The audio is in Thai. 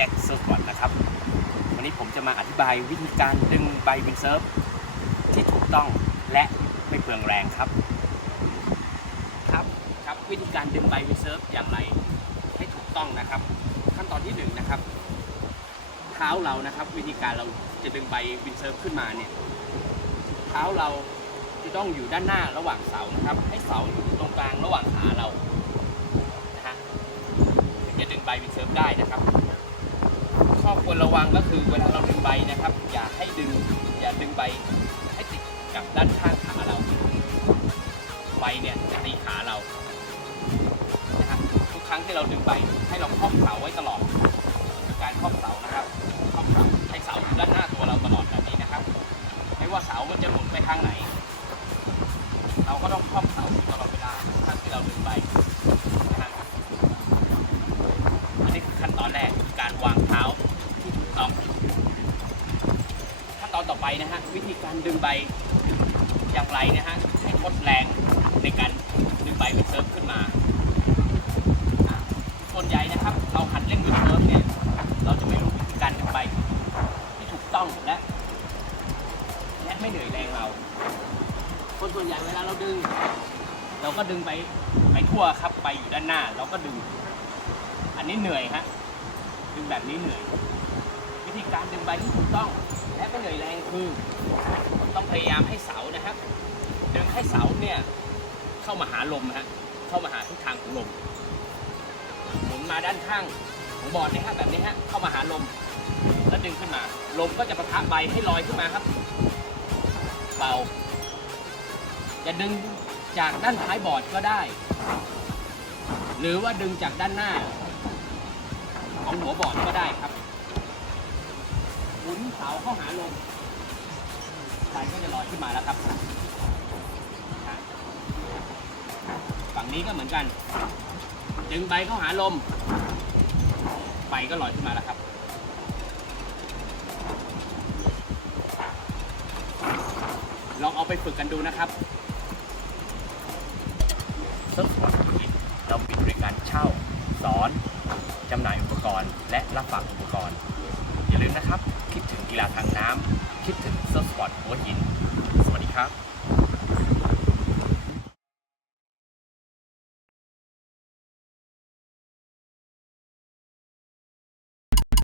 จ็คเซิร์ฟบอนนะครับ วันนี้ผมจะมาอธิบายวิธีการดึงใบวินเซิร์ฟที่ถูกต้องและไม่เปลืองแรงครับ ครับครับวิธีการดึงใบวินเซิร์ฟอย่างไรให้ถูกต้องนะครับ ขั้นตอนที่1นนะครับเท้าเรานะครับ วิธีการเราจะดึงใบวินเซิร์ฟขึ้นมาเนี่ยเท้าเราจะต้องอยู่ด้านหน้าระหว่างเสานะครับ ให้เสาอยู่ตรงกลางระหว่างขาเรา วังก็คือเวลาเราดึงใบนะครับ อย่าให้ดึงอย่าดึงใบให้ติดกับด้านข้างขาเราใบเนี่ยจะตีขาเรานะครับทุกครั้งที่เราดึงใบให้เราครอบเสาไว้ตลอดการครอบเสานะครับครอบเสาให้เสาอยู่ด้านหน้าตัวเราตลอดแบบนี้นะครับ ไม่ว่าเสามันจะหมุนไปทางไหน เราก็ต้องครอบเสา ไปนะฮะวิธีการดึงใบอย่างไรนะฮะให้ทดแรงในการดึงใบวิดเซิร์ฟขึ้นมาส่วนใหญ่นะครับ เราหัดเล่นวิดเซิร์ฟเนี่ยเราจะไม่รู้วิธีการดึงใบที่ถูกต้องและและไม่เหนื่อยแรงเรา คนส่วนใหญ่เวลาเราดึง เราก็ดึงไปไปทั่วครับไปอยู่ด้านหน้า เราก็ดึง อันนี้เหนื่อยฮะดึงแบบนี้เหนื่อย วิธีการดึงใบที่ถูกต้อง และไม่เหนื่อยแรงคือ ต้องพยายามให้เสานะครับ ดึงให้เสาเนี่ยเข้ามาหาลมฮะเข้ามาหาทิศทางของลมหมุนมาด้านข้างของบอร์ดนะฮะแบบนี้ฮะเข้ามาหาลม แล้วดึงขึ้นมา ลมก็จะประทะใบให้ลอยขึ้นมาครับเบาจะดึงจากด้านท้ายบอร์ดก็ได้ หรือว่าดึงจากด้านหน้า ของหัวบอร์ดก็ได้ครับหมุน เสาเข้าหาลมใบก็จะลอยขึ้นมาแล้วครับ ฝั่งนี้ก็เหมือนกัน ดึงใบเข้าหาลมใบก็ลอยขึ้นมาแล้วครับลองเอาไปฝึกกันดูนะครับเซิร์ฟบอร์ดธุรกิจเรามีบริการเช่า สอน จำหน่ายอุปกรณ์ และรับฝากอุปกรณ์ อย่าลืมนะครับ คิดถึงกีฬาทางน้ำคิดถึงเซิร์ฟสปอร์ตหัวหิน สวัสดีครับ